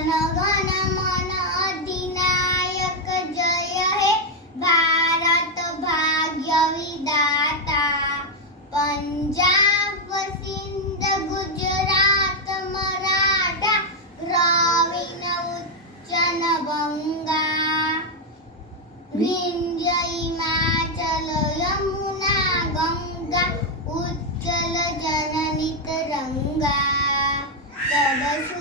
जन गण मन अधिनायक जय हे भारत भाग्य विधाता पंजाब सिंध गुजरात मराठा द्रविड़ उच्चन बंगा विंध्य हिमाचल यमुना गंगा उच्चल जननी तरंगा तब